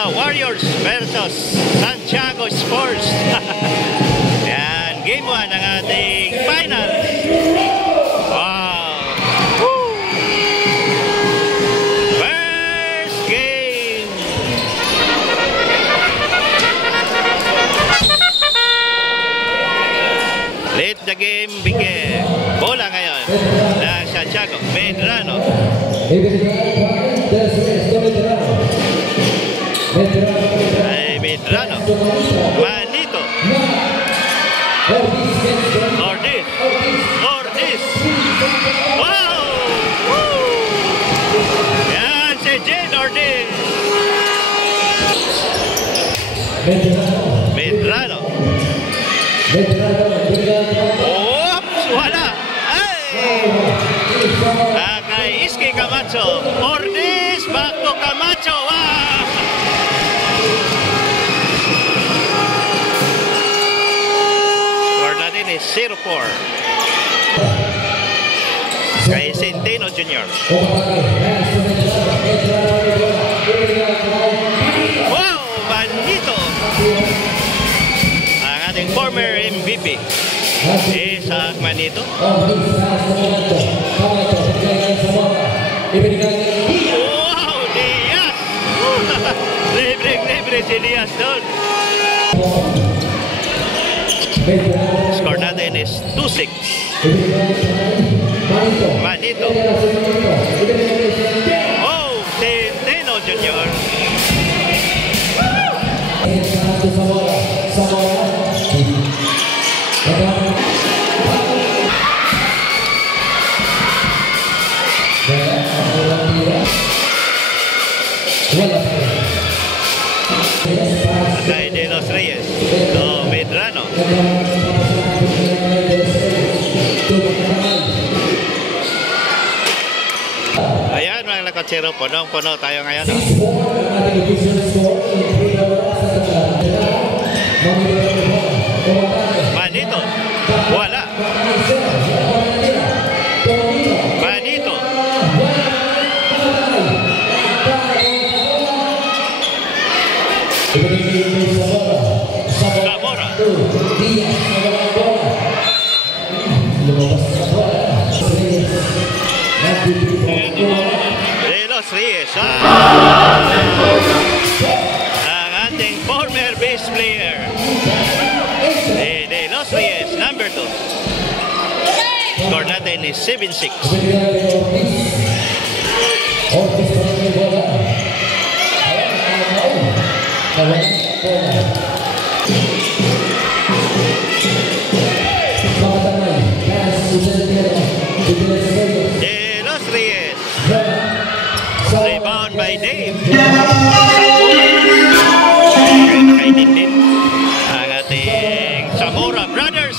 Clara Warriors versus Santiago Sports. Yan, game 1 ng ating finals. Wow! Woo! First game. Let the game begin. Bola ngayon ng Santiago. Medrano. Ay, Medrano. Manito. Ortiz. Ortiz. Wow! Woo! Yan si Jen Ortiz. Medrano. Oops! Wala! Ay! Kay Iski Camacho. Ortiz, back to Camacho. Wow! Score natin is 0-4. Kay Centeno Jr. Wow! Manito! Ang ating former MVP. Isaac Manito. Wow! Diaz! Libre si Diaz doon. Score natin is 2-6. Manito. Oh! Centeno Jr. Kay De Los Reyes. So, Medrano. Ayan mga lakotsero, punong-puno tayo ngayon. Manito. Wala. Manito. Zamora. De Los Reyes. Ang ating former base player. De Los Reyes, number 2. Score natin is 7-6. De Los Reyes. Rebound by Dave. Nakainindin ang ating Zamora Brothers.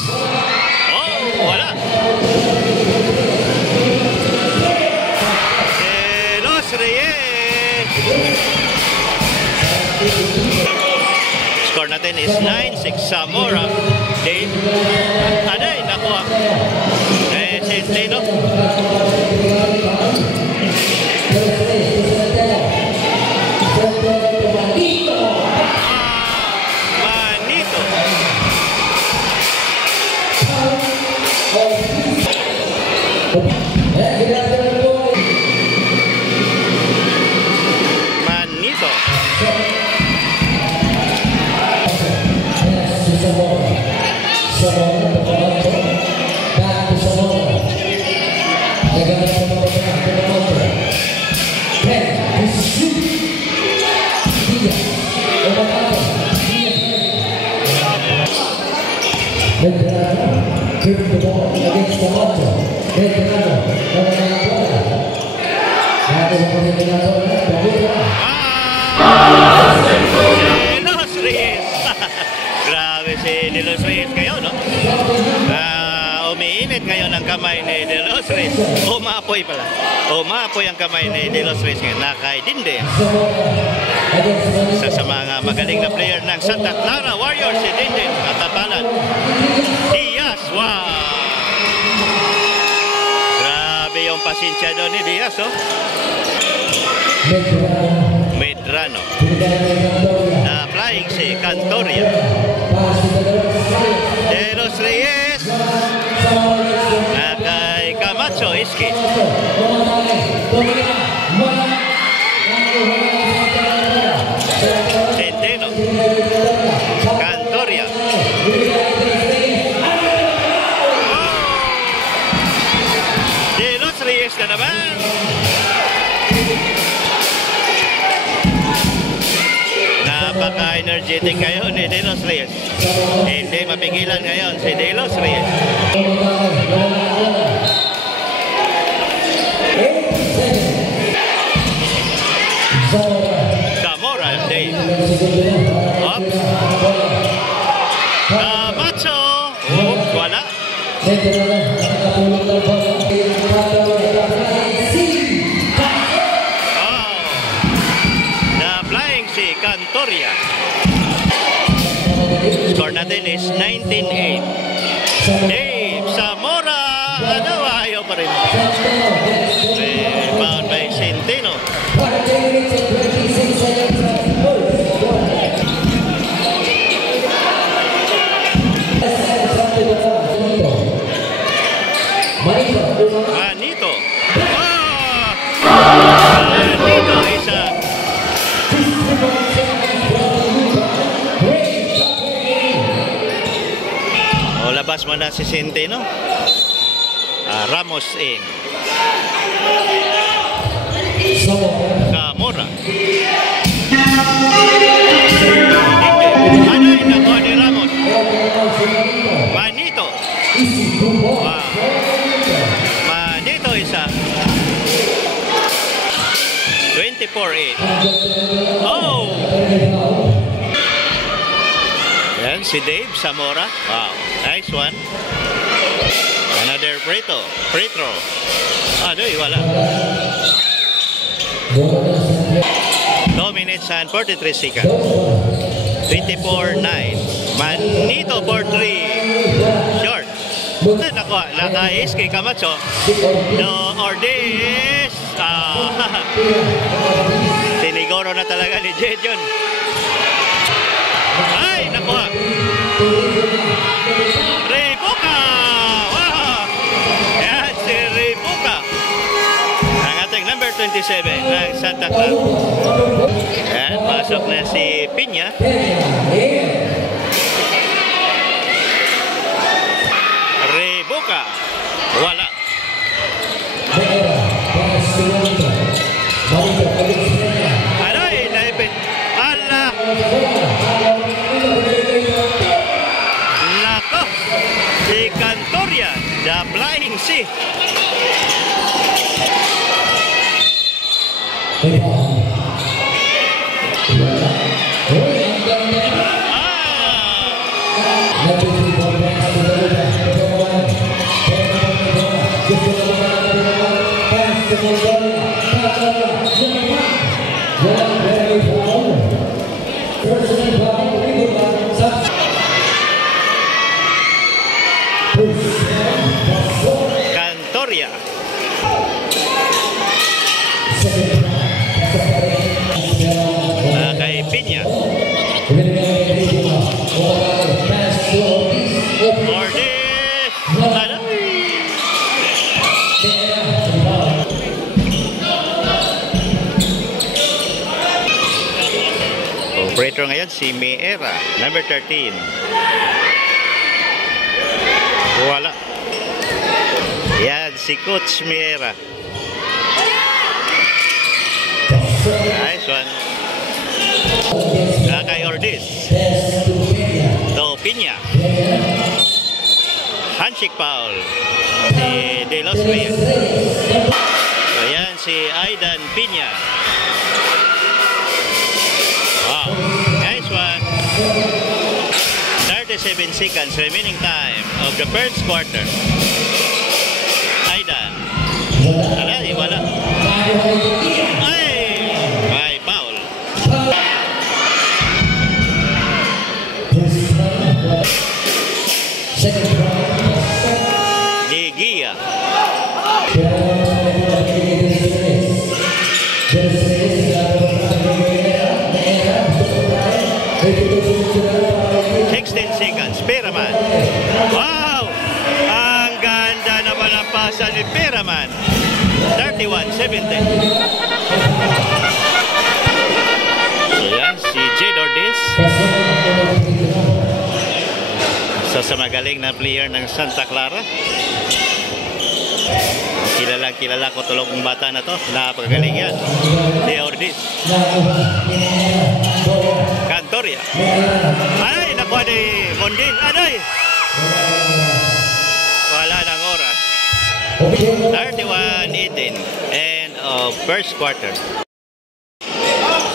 Oh, wala. De Los Reyes. Score natin is 9-6. Zamora. Dave. Aday, nakuha. Centeno. Manito. Manito. De Los Reyes. Grabe si De Los Reyes ngayon, no? Umiinit ngayon ang kamay ni De Los Reyes. Umaapoy pala. Umaapoy ang kamay ni De Los Reyes ngayon. Nakaidindi. Isa sa mga magaling na player ng Santa Clara Warriors, si Dindin at tabalan. Diaz, wow! Grabe yung pasensya doon ni Diaz, oh. Medrano. The Flying C, Cantoria. De Los Reyes. Na kay Camacho, Iski. Centeno. Cantoria. De Los Reyes na naman. Napaka-energetic ngayon ni De Los Reyes. Hindi mapigilan ngayon si De Los Reyes. Zamora, Dave. Oops. Camacho. Oops, wala. Cantoria. Score natin is 19-8. Dave Zamora. Ano, ayaw pa rin. Rebound by Centeno. Manito. Manito isa. O, labas mo na si Centeno. Ramos in. Zamora. Ano yung nakuha ni Ramos? Manito. Wow. Manito isa. 24-8. Oh! Yan, si Dave Zamora. Wow, nice one. Another free throw. Doy, wala. 2 minutes and 43 seconds. 24-9. Manito for 3. Short. Naka-ace kay Camacho. No Ortiz. Siniguro na talaga ni Jed yun. Ay, nakuha. Ribuka. Wow. Yan, si Ribuka. Ang ating number 27 ng Santa Clara. Yan, pasok na si Piña. Ribuka. Wala. Aray, naipit. Ala. Nako. Si Cantoria. The Flying C. Cantoria. Kay Piña. Ortiz. Operator ngayon si Meera, number 13. Wala. Yan, si Coach Meera. Nice one. Kay Ortiz. To Piña. Handshake foul. Si De Los Reyes. So yan, si Aidan Piña. Wow, nice one. 37 seconds remaining time of the first quarter. Aidan. Wala. Ay, foul. Legia. kay Peraman. 31-17. So yan, si Jade Ortiz. So sa magaling na player ng Santa Clara. Kilala ko tulong ng bata na to. Napakagaling yan. Si Ortiz. Cantoria. Ay, nakuha ni Mondin. Aday! Wala ng oras. 31-18. And first quarter.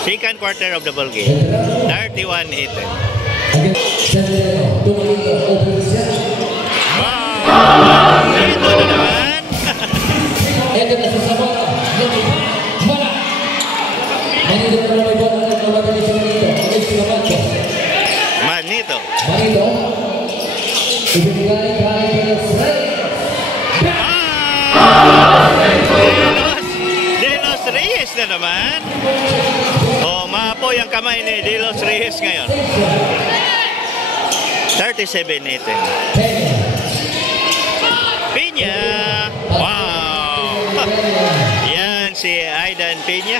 Second quarter of the ball game. 31-18. Wow! Ito na naman. Manito. De Los Reyes na naman. Maapoy ang kamay ni De Los Reyes ngayon. 37-18. Piña. Wow. Yan si Aidan Piña.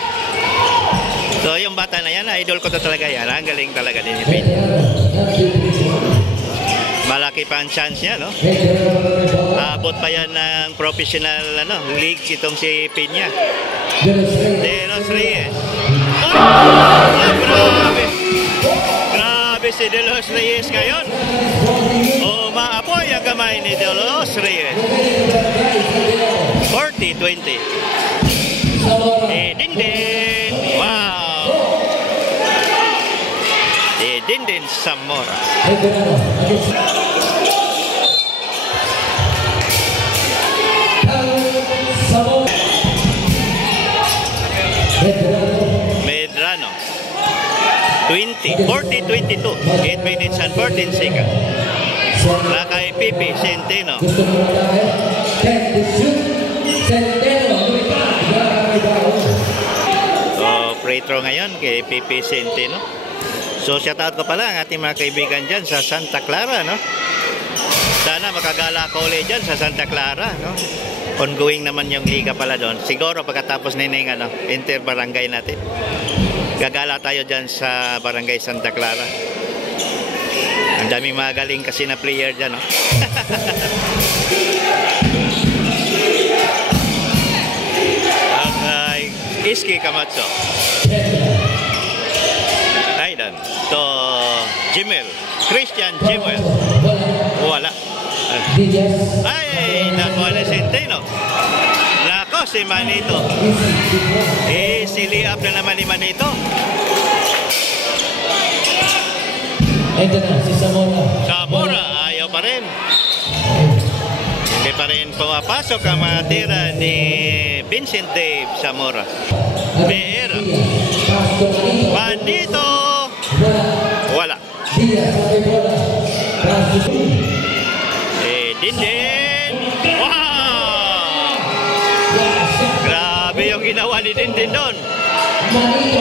So yung bata na yan, idol ko to talaga yan. Ang galing talaga din ni Piña. Malaki pa ang chance niya, no? Abot pa yan ng professional league itong si Piña. De Los Reyes. Oh, grabe. Grabe si De Los Reyes ngayon. Maapoy ang kamay ni De Los Reyes. 40-20. Dindin. Wow. Dindin Zamora. Medrano. 40-22. 8 minutes and 14 seconds. Kay Pipi Centeno. So, free throw ngayon kay Pipi Centeno. So, shout out ko pala ang ating mga kaibigan dyan sa Santa Clara, no? Sana makagala ko ulit dyan sa Santa Clara, no? Ongoing naman yung liga pala doon. Siguro pagkatapos nining inter-barangay natin. Gagala tayo dyan sa Barangay Santa Clara. Ang daming magaling kasi na player dyan, no? Ang Iski Camacho. Aidan. To Jimel. Christian Jimel. Wala. Ay, nakuha na Centeno. Nako si Manito. Sili-up na naman ni Manito. Ito na, si Zamora. Zamora, ayaw pa rin. Hindi pa rin pumapasok ang mga tira ni Vincent Dave Zamora. Beera. Manito. Wala. Dindin. Wow! Grabe yung ginawa ni Dindin doon.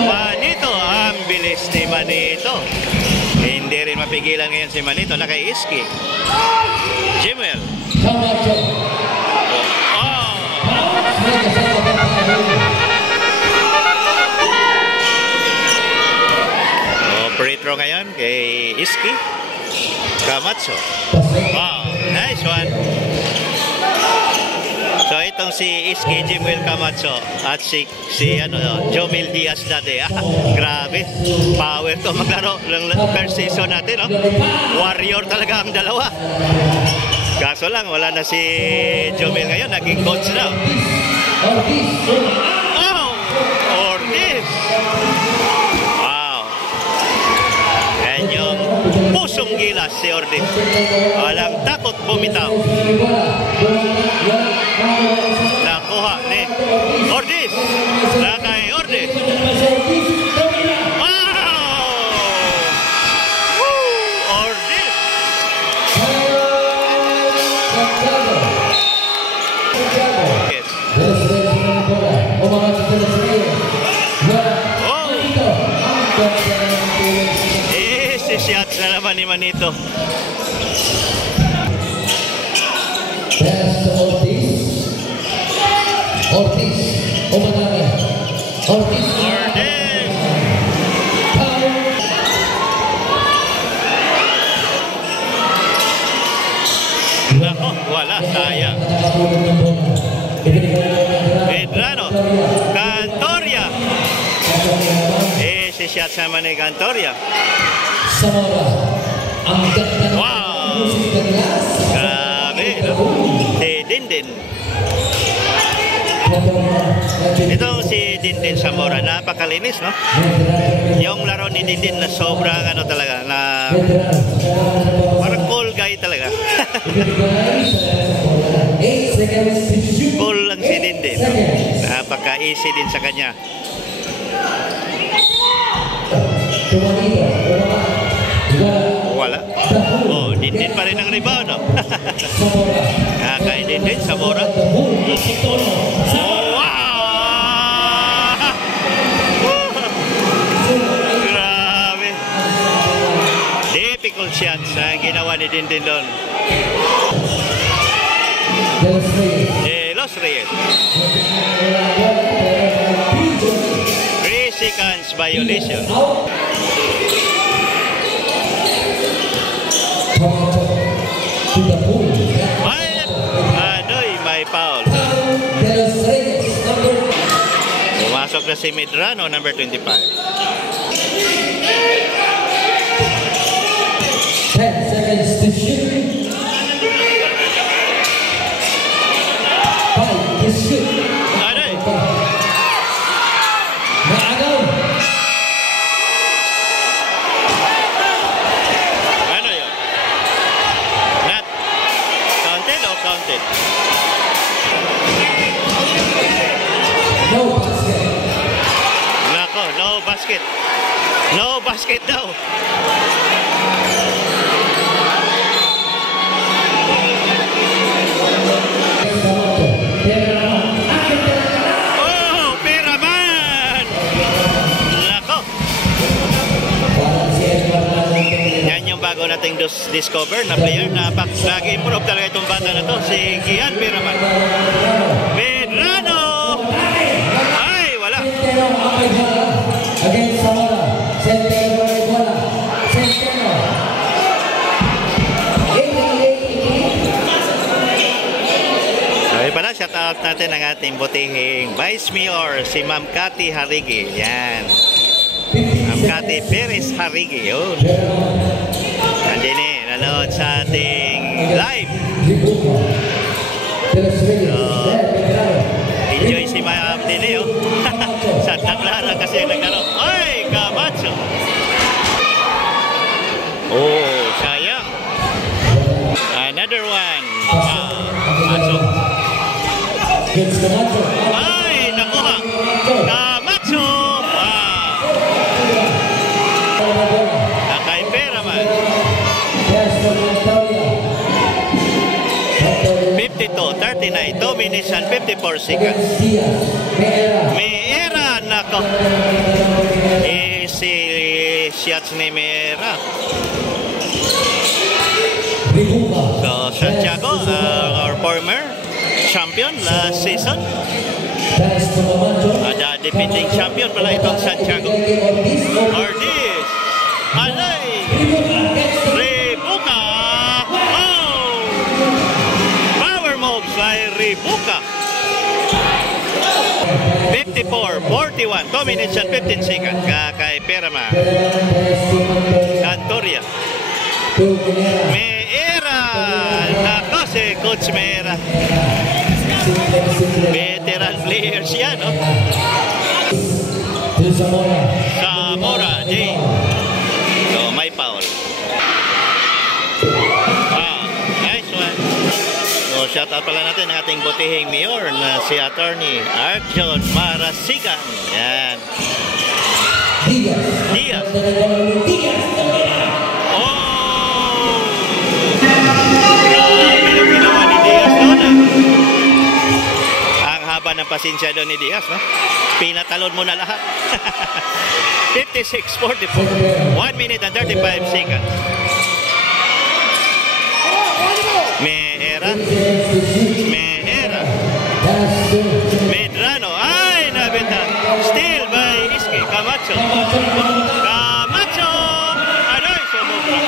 Manito, ang bilis ni Manito. Hindi rin mapigilan ngayon si Manito. Naka-iski. Jimel. Free throw ngayon kay Iski Camacho. Wow, nice one. So itong si Iski Jimel Camacho at si Jomil Diaz dati. Grabe, power to maglaro ng first season natin, no? Warrior talaga ang dalawa. Kaso lang wala na si Jomil ngayon, naging coach na. Oh, Ortiz. Wow. Yan yung pusong gilas si Ortiz. Walang takot bumitaw. Nakuha ni Ortiz. Nakay Ortiz. Wow! Woo! Ortiz. Yes. Oh! Shot na naman ni Manito. Ortiz. Umanami. Ortiz. Ortiz. Foul. Nako, wala. Sayang. Nakakapulot ng bola. Ibinigay ng bola. Medrano. Cantoria. Si shot naman ni Cantoria. Zamora. Ang ganda ng Wow! music ng glass. Grabe, no? Si Dindin. Ito si Dindin Zamora, napakalinis, no? Yung laro ni Dindin na sobrang ano talaga, na parang cool guy talaga. Cool lang si Dindin. Napaka-easy din sa kanya. Wala. Oh, Dindin pa rin ang rebound, no? Kay Dindin Zamora. Oh, wow! Grabe. Difficult shots ang ginawa ni Dindin doon. Los Reyes. 3 seconds violation. May foul. Pumasok na si Medrano, number 25. 10 seconds to shoot. 5 to shoot. Aday! Maagaw. Ano yun? Not counted o counted? No basket. Nako, no basket. No basket daw. Oh, Peraman! Nako. Yan yung bago nating discover na player na nag-improve talaga itong bata na to, si Gian Peraman. Medrano! Ay, wala. Against Zamora. Centeno ay bola. Centeno. Okay pala, shout out natin ang ating butihing Vice Mayor, si Ma'am Cathy Harigi. Yan. Ma'am Cathy Perez Harigi. Yun. Nandun nanood sa ating live. Enjoy si Ma'am din oh. Santa Clara kasi naglaro. Ay, Camacho. Oh, sayang. Another one. Masok. Ay, nakuha. Camacho. Kay Peraman. 52-39, 2 minutes and 54 seconds. Meera, nako. Si shots ni Meera. So, Santiago, our former champion last season. Ada defending champion pala itong Santiago. Ortiz. Alay. Rebuka. Oh! Power moves by Rebuka. 54-41, 2 minutes and 15 seconds. Kay Peraman. Cantoria. Meera. Nako si Coach Meera. Veteran player siya, no? Zamora, Jay. So, may foul. Wow, nice one. So, shout out pala natin ang ating butihing mayor na si Attorney Arjon Marasigan. Yan. Diaz. Oh! Grabe yung ginawa ni Diaz doon, Ang haba ng pasensya doon ni Diaz, no? Pinatalon mo na lahat. 56-44. 1 minute and 35 seconds. Meera. Medrano. Ay, nabitan. Steal by Iski. Camacho. Camacho. Aray, sumubra.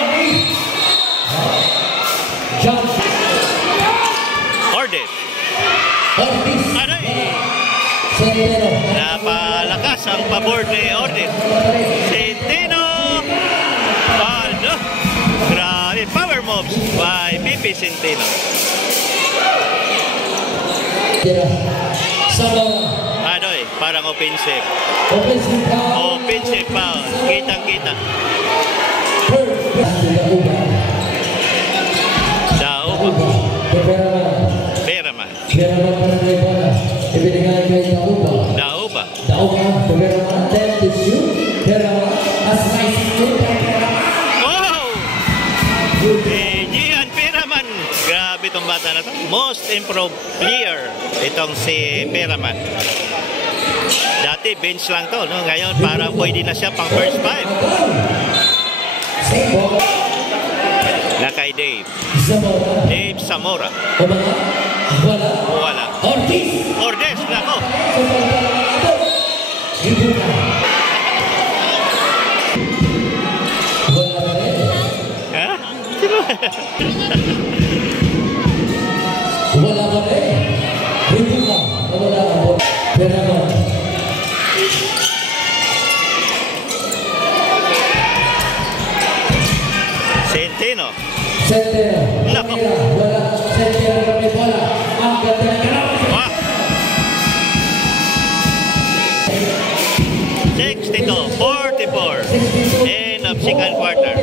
Ordes. Aray. Napalakas ang pabor ni Ordes. Centeno. Paldo. Grabe. Power moves by Pipi Centeno. Adoy, parang offensive. Offensive foul. Kitang-kita. Dauba. Peraman. Dauba. Oh! Gian Peraman. Grabe itong bata na to. Most improved player itong si Peraman. Dati bench lang to, no? Ngayon parang pwede na siya pang first five. Na kay Dave. Dave Zamora. Wala. Ordes, nako. Ha? Sino? Wala pa rin. Hindi ka. Wala ka po. Pero Centeno. Nako. Wala. Centeno kami bola. Ang ganda ng kalaban. 62-44. End of second quarter.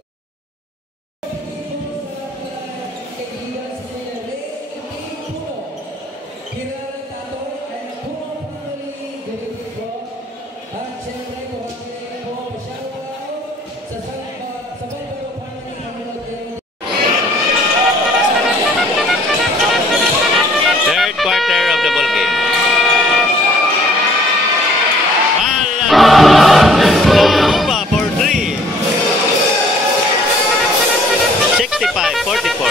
Third quarter of the ball game. Dauba for 3. 65-44.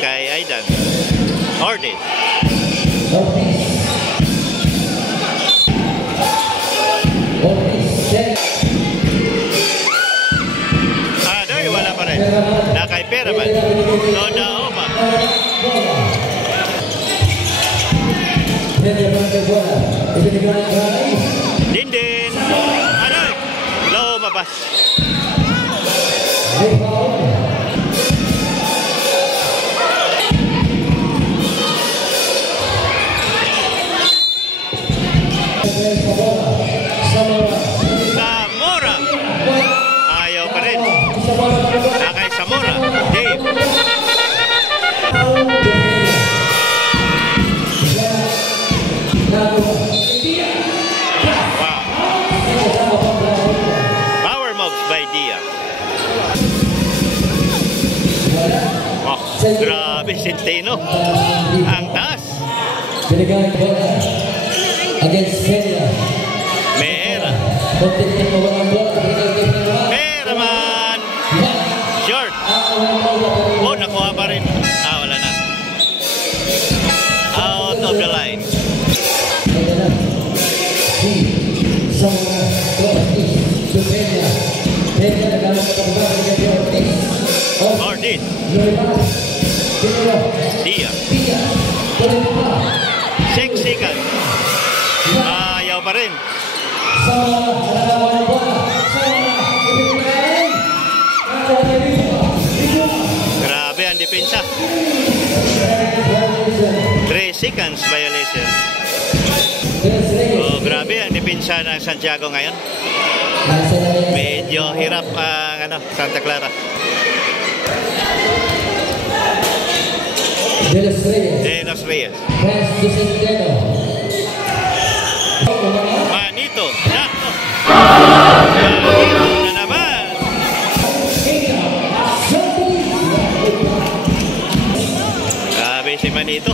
Kay Aidan. Ordes. Adoy, wala pa rin. Na kay Peraman. No, Dauba. Dindin. Adoy. Low mabas. Zamora. Ayaw pa rin. Na kay Zamora. Dave. Wow. Power moves by Diaz. Oh, grabe Centeno. Ang taas. Against Kenya. Meera. Peraman. Short. Oh, nakuha pa rin. Wala na. Out of the line. Ortiz. Diaz. 6 seconds. Ayaw pa rin. Grabe ang depensa. 3 seconds violation. Oh, grabe ang depensa ng Santiago ngayon. Medyo hirap ang Santa Clara. De Los Reyes. Manito. Nako. Manito na naman. Grabe si Manito.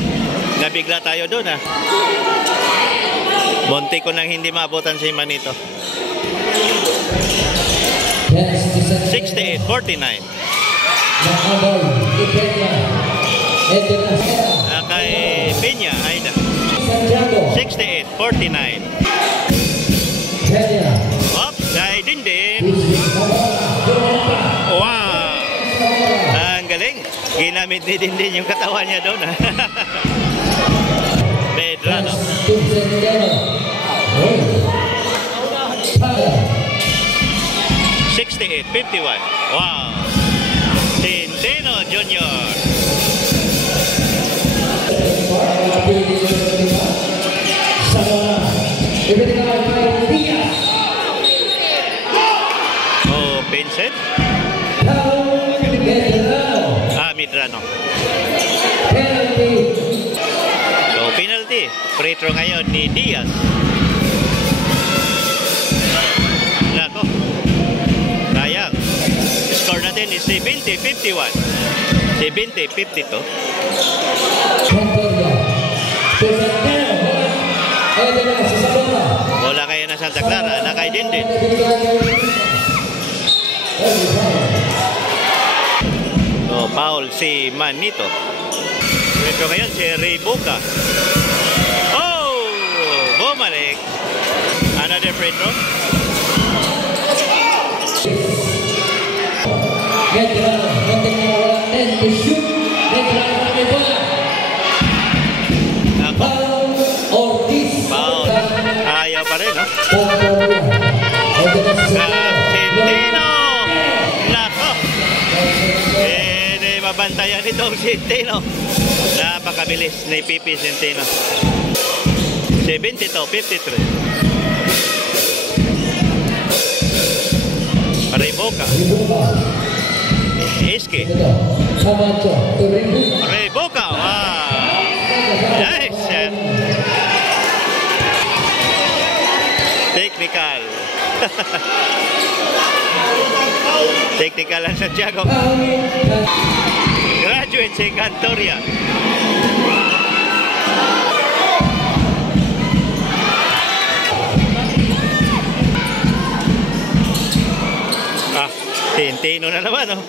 Nabigla tayo doon Munti ko nang hindi maabutan si Manito. 68-49. Ito na. Kay Peña, Aida. Santiago. 68-49. Kenya. Oops, kay Dindin. Wow! Ang galing. Ginamit ni Dindin yung katawan niya doon. Medrano. 68-51. Wow! Centeno Jr. Oh, Vincent? Medrano. So, penalty. Free throw ngayon ni Diaz. Nako. Sayang. Score natin is 70-51. 70-52. Bola kayo na Santa Clara. Nakay Dindin. So, foul si Manito. Ito ngayon si Reboka. Oh! Bumalik. Another free throw. Foul. Ayaw pa rin, no? Centeno! Nako! Mabantayan itong Centeno. Napakabilis ni Pipi Centeno. 70-53. Reboka. Iski. Reboka. Wow. Nice. Technical. Technical ang Santiago. Graduate si Cantoria. Centeno na naman, oh.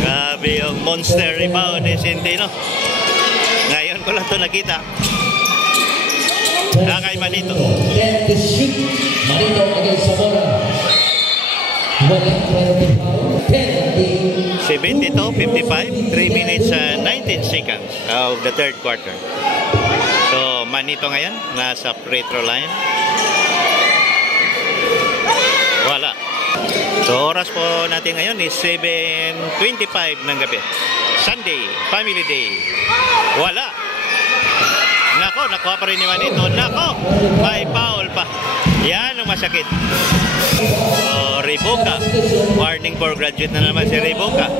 Grabe yung monster rebound ni Centeno. Ngayon ko lang ito nakita. Kay Manito. Manito against Zamora. 72-55, 3 minutes and 19 seconds of the third quarter. So, Manito ngayon, nasa free throw line. Wala. So, oras po natin ngayon is 7:25 ng gabi. Sunday, Family Day. Wala. Nako, nakuha pa rin ni Manito. Nako, may foul pa. Yan ang masakit. So, Reboka. Warning for graduate na naman si Reboka.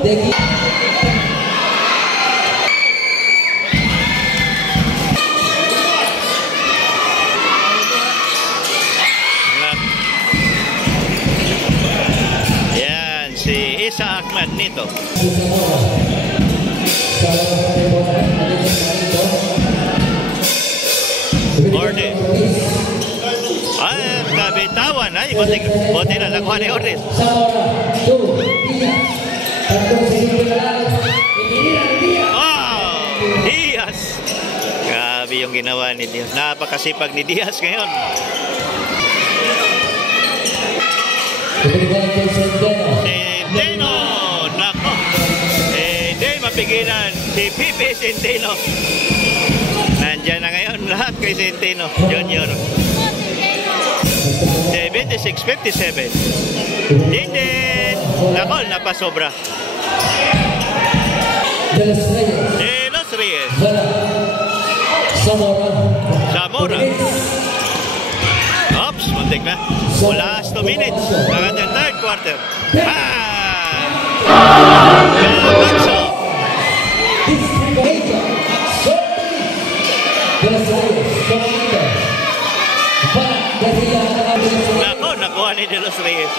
Yan, si Isa Ahmad nito. Ordes. Ay, kabitawan. Ay, buti na nakuha ni Ordes. Oh, Diaz. Grabe yung ginawa ni Diaz. Napakasipag ni Diaz ngayon. Centeno. Nako. Hindi mapigilan si Pipi Centeno. Nandiyan na ngayon lahat kay Centeno Jr. 76-57. Dindin. Nako, napasobra. De Los Reyes. Zamora. Oops, muntik na. Last 2 minutes. Ang ating third quarter. Nako, nakuha ni De Los Reyes.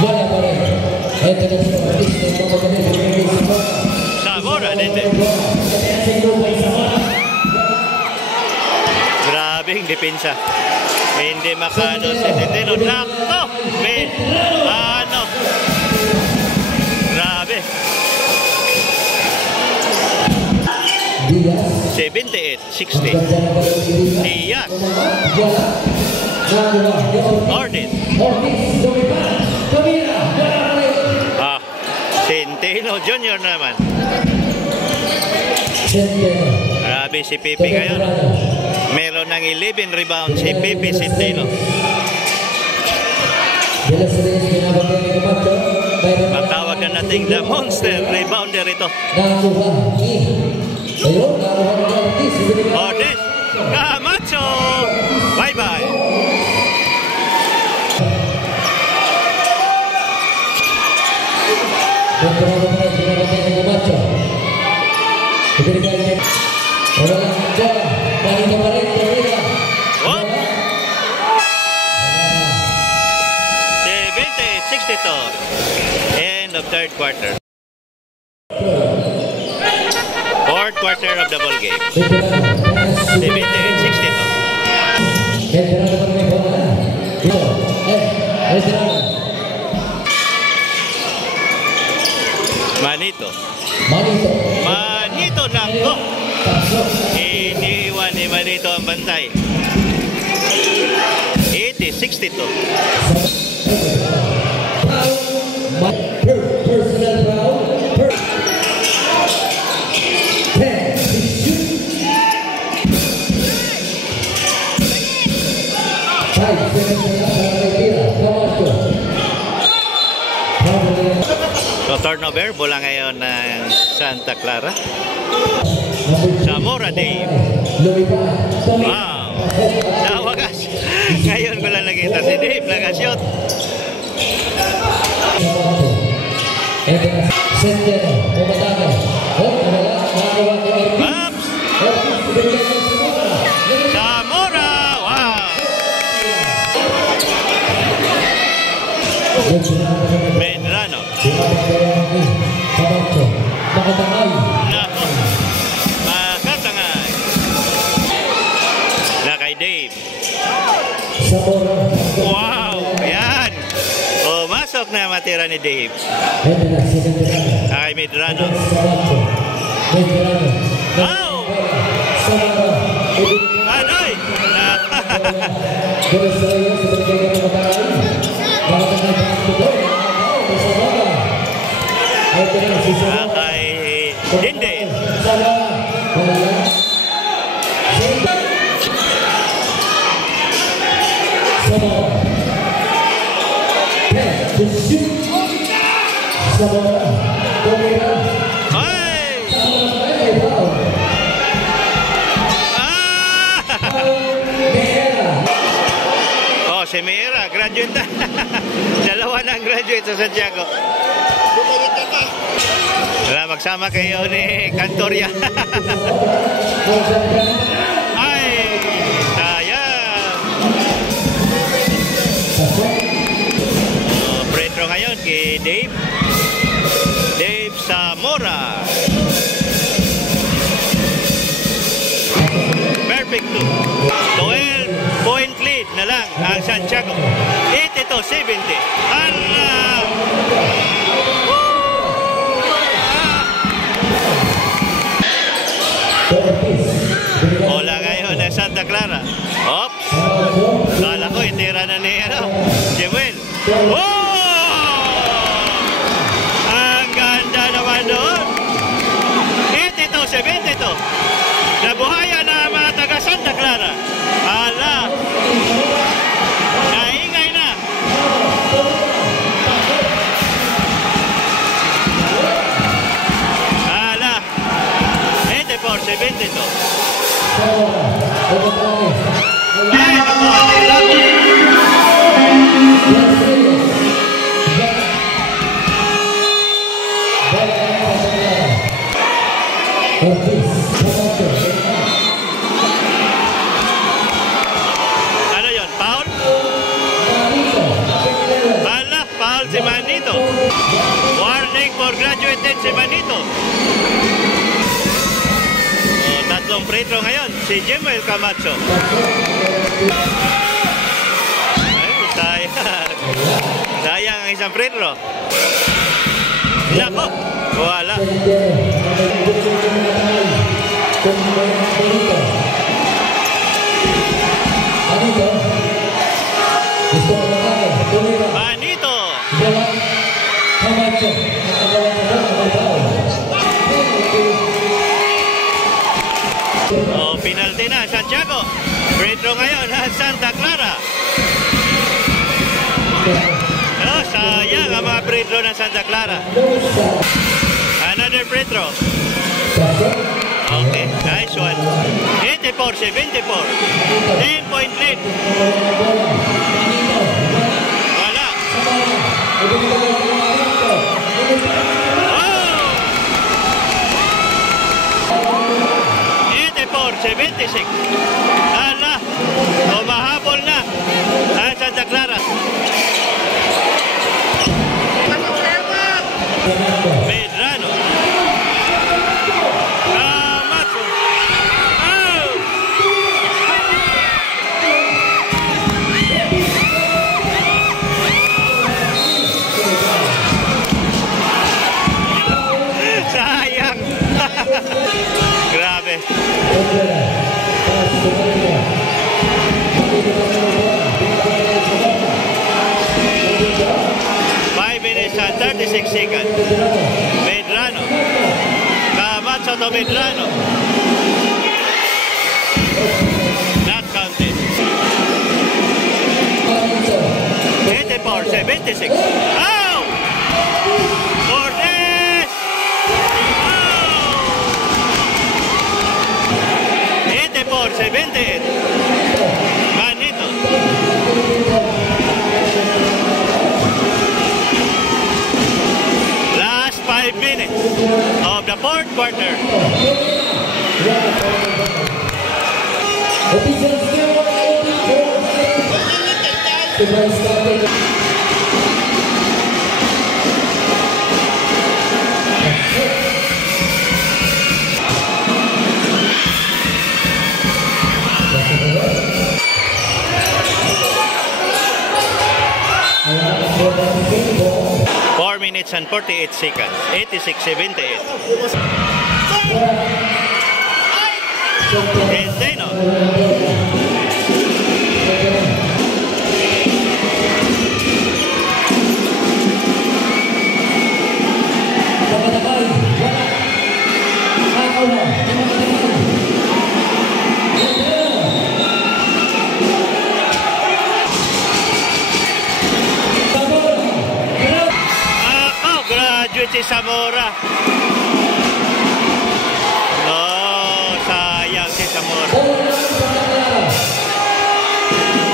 Wala pa rin. Ito na Zamora dito. Grabing depensa. Hindi makano si Titino. Nako! Ano? Grabe. 78-60. Diaz. Ortiz. Centeno Jr. naman. Grabe si Pepe ngayon. Meron ng 11 rebounds si Pepe Centeno. Matawag na natin the monster rebounder ito. Ortiz. Camacho. Bye-bye. Oh. 70-62. End of third quarter. Fourth quarter of the ball game. 70-62. Manito nako. Iniwan ni Manito ang bantay. 80-62. Personal foul. 10. So turnover, bola ngayon ng Santa Clara. Zamora Dave. Wow! Sa wakas. Ngayon ko lang nakita si Dave nag-shoot. Ups! Zamora! Wow! Medrano. Nako. Makatangay. Na kay Dave. Wow! Yan! Masok na matira ni Dave. Ay, Medrano. Wow! Anoy! Kay Dinde. Oh, si Mira, graduate na. Dalawa na ang graduate sa Santiago. Wala, magsama kayo ni Cantoria. Ay, sayang. Free throw ngayon kay Dave. Dave Zamora. Perfect 2. 12-point lead na lang ang Santiago. 82-70. Allah! Bola ngayon ng Santa Clara. Oops! Kala ko, itira na ni Jewel. Ang ganda naman doon. 82-72. Nabuhayan na ang mga taga Santa Clara. Ala! Naingay na. Ala! 84-72. Ay, ano yun? Foul? Ala, foul si Manito. Warning for si Manito. Tatlong free throw ngayon, si Jemuel Camacho. Ay, sayang ang isang free throw. Nako, wala. Manito. Oh, penalty na, Santiago. Free throw ngayon, Santa Clara. Oh, sayang ang mga free throw ng Santa Clara. Another free throw. Okay, nice one. 84-74. 10-point lead. Wala. Oh! 84-76. Ala, umahabol na ang Santa Clara. Medrano. Camacho. Oh! Sayang. Grabe. 5 minutes and 36 seconds. Medrano. Camacho to Medrano. Not counted. 84-76. Oh! Cortez! Oh! 84-78. Manito. Last 5 minutes of the fourth quarter. Four minutes and 48 seconds. 86-78. Centeno. Si Zamora. Oh, sayang si Zamora.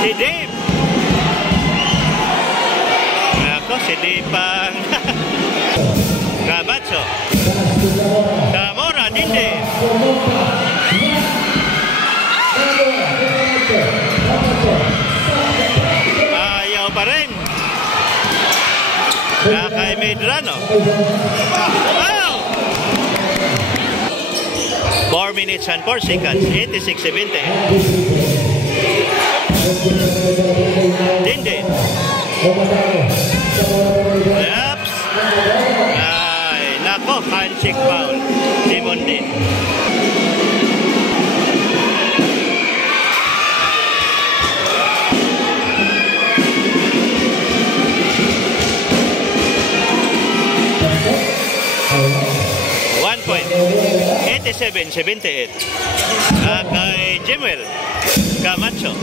Si Dave. Ako, si Dave pang Camacho. Zamora, hindi. Ayaw pa rin. Kay Medrano. Oh! 4 minutes and 4 seconds. 86-70. Dindin. Yaps. Ay, nako, handshake foul. Simon Din. Point 87-78 kay Jemuel Camacho.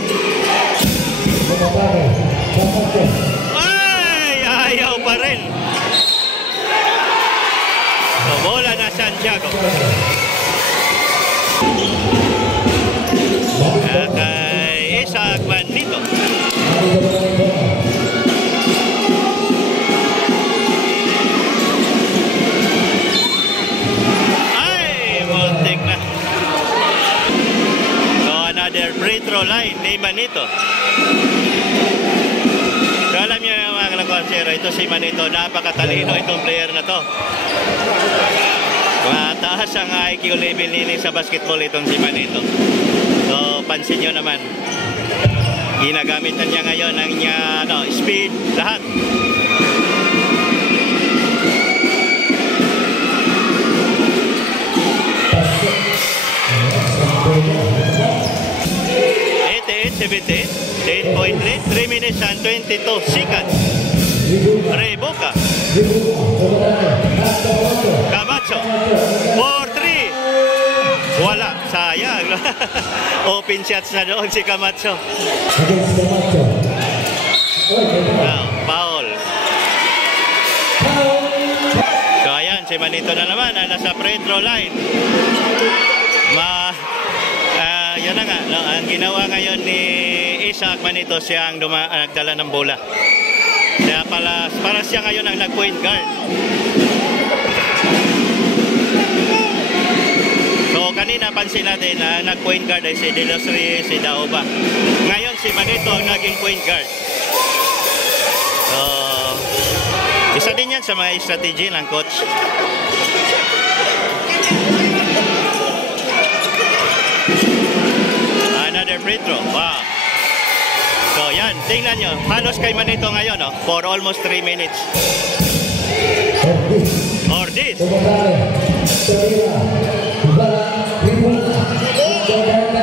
Ay, ayaw pa rin. So, bola na Santiago. Kay Isaac Manito. Free throw line ni Manito. So alam niyo mga 4-0. Ito si Manito. Napakatalino itong player na to. Mataas ang IQ level nila sa basketball itong si Manito. So, pansin nyo naman. Ginagamit na niya ngayon ang speed, lahat. $88.78, 10.3, 3 minutes and 22 seconds. Rebuka. Camacho. 4-3. Wala. Sayang. Open shots na doon si Camacho. Now, foul. So, ayan. Si Manito na naman. Nasa free throw line. Yan na nga. No? Ang ginawa ngayon ni Isaac Manito, siya ang nagdala ng bola. Kaya para siya ngayon ang nag-point guard. So kanina pansin natin na nag-point guard ay si De Los Reyes, si Daoba. Ngayon si Manito ang naging point guard. So isa din yan sa mga strategy ng coach. Another free throw. Wow. So yan, tingnan nyo. Halos kay Manito ngayon, no? For almost 3 minutes. Ordis.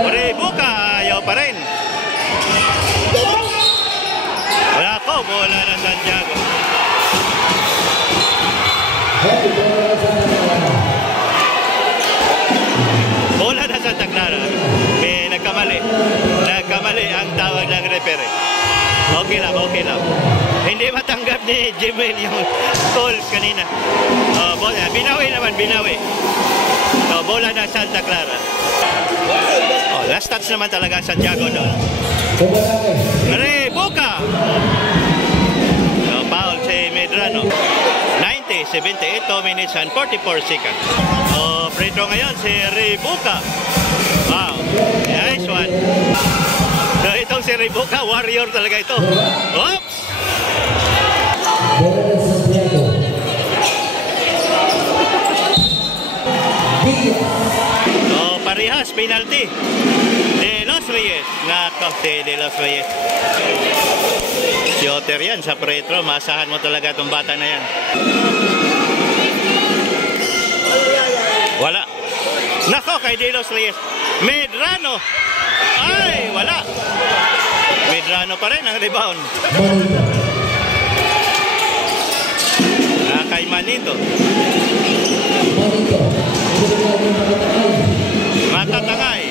Rebuka, ayaw pa rin. Wala ko, bola na Santiago. Bola na Santa Clara. Nagkamali ang tawag ng referee. Okay lang. Hindi matanggap ni Jimel yung call kanina. Binawi. So, bola ng Santa Clara. Last touch naman talaga Santiago doon. Rebuka! So, foul si Medrano. 78 minutes and 44 seconds. So, free throw ngayon si Rebuka. Wow, nice one. So, itong si Rebuka, warrior talaga ito. Oops! So, parehas, penalty. De Los Reyes. Nakakte De Los Reyes. Shooter yan sa free throw. Masahan mo talaga itong bata na yan. Wala. Nako, kay De Los Reyes. Medrano. Ay, wala. Medrano pa rin ang rebound. Kay Manito. Matatangay.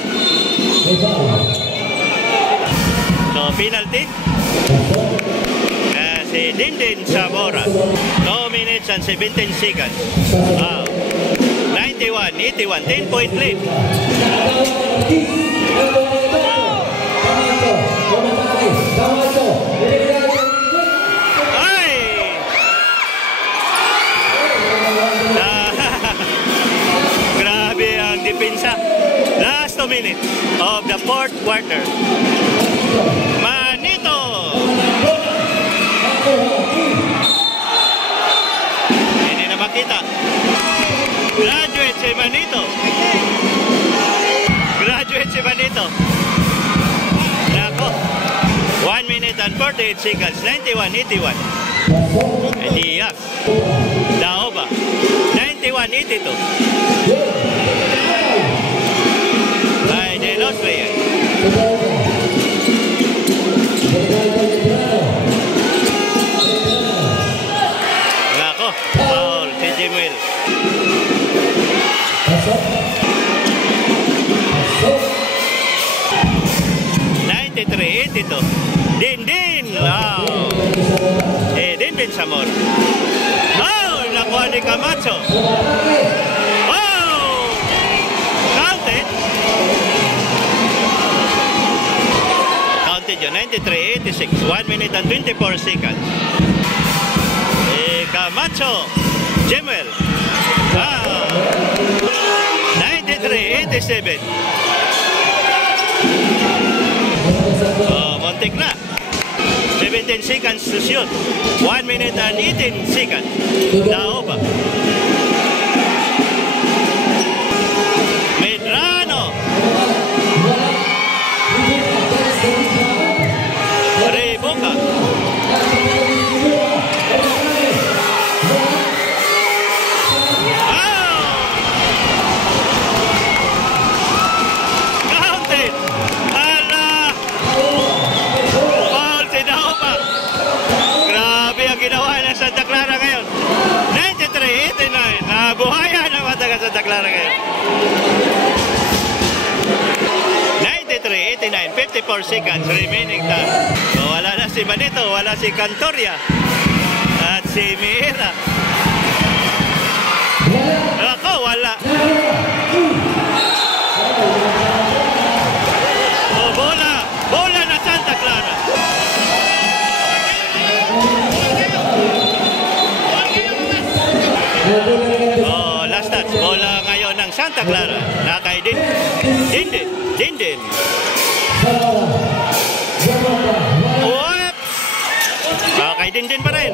So, penalty. Si Dindin Zamora. 2 minutes and 17 seconds. Wow. 91, 10-point lead. Ay! Grabe ang depensa. Last 2 minutes of the 4th quarter. Manito! Hindi na makita. Graduate si Manito. Nako. 1 minute and 48 seconds. 91-81. Diaz. Daoba. 91-82. Ay, De Los Reyes. Nako. Foul. Si Jimel. 93-82. Dindin. Wow. Dindin Zamora. Oh, nakuha ni Camacho. Wow. Counted. Counted yun. 93-86. 1 minute and 24 seconds. Camacho. Jimel. Wow. 93-87. Oh, montik na. 78 15 seconds to shoot. 1 minute and 18 seconds. Daoba. Medrano. Reboka. Counted. Ala. Foul si Daoba. Grabe ang ginawa ng Santa Clara ngayon. 93-89. Nabuhayan ang mga taga Santa Clara ngayon. 93-89. 54 seconds remaining time. So, wala na si Manito. Wala si Cantoria. At si Mira. Ako, wala. O, bola. Bola na Santa Clara. Oh, last touch. Bola ngayon ng Santa Clara. Nakay Dindin. Whoops! Okay, Dindin pa rin.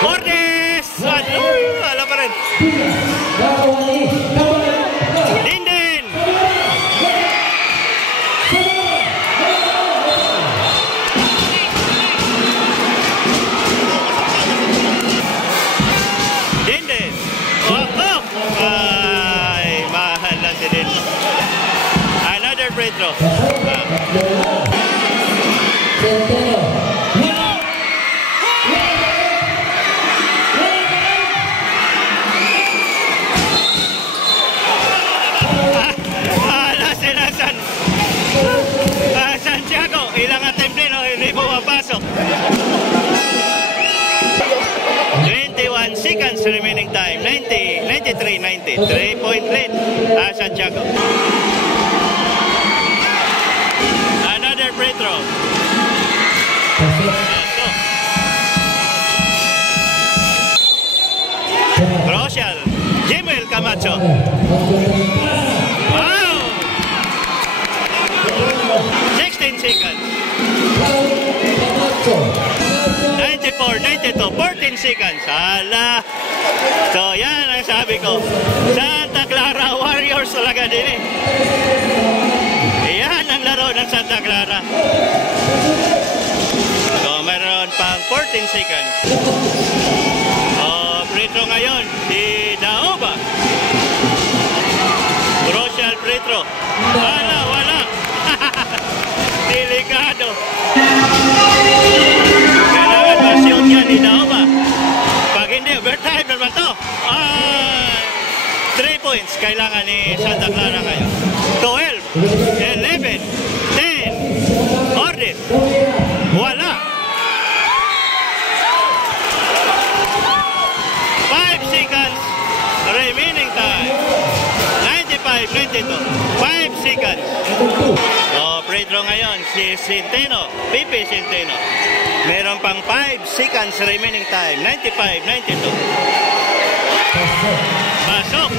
Cordes! Wala pa rin. Dindin! Dindin! Oh! Ay, mahal na si Dindin. Another free throw. Santiago, ilang attempt din, hindi pumapasok. 21 seconds remaining time. 93-90. 3-point lead. Santiago. Another free throw. Rochelle. Jimel Camacho. Wow! 16 seconds. 94-92. 14 seconds. Hala. So yan ang sabi ko. Santa Clara Warriors talaga din eh. Yan ang laro ng Santa Clara. So meron pang 14 seconds. Free throw ngayon si Daoba. Rochelle free throw. Wala. Delikado. Kailangan ma-shoot yan ni Daoba. Pag hindi, overtime naman to. 3 points kailangan ni Santa Clara ngayon. 12, 11, 10. Order. Wala. 5 seconds remaining time. 95-92. 5 seconds. So, free throw ngayon si Centeno. Pipi Centeno. Meron pang 5 seconds remaining time. 95-92. Pasok.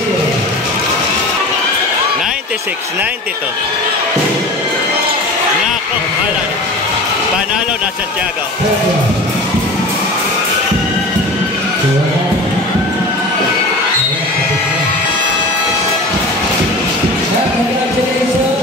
96-92. Nako, wala. Panalo na Santiago. Congratulations.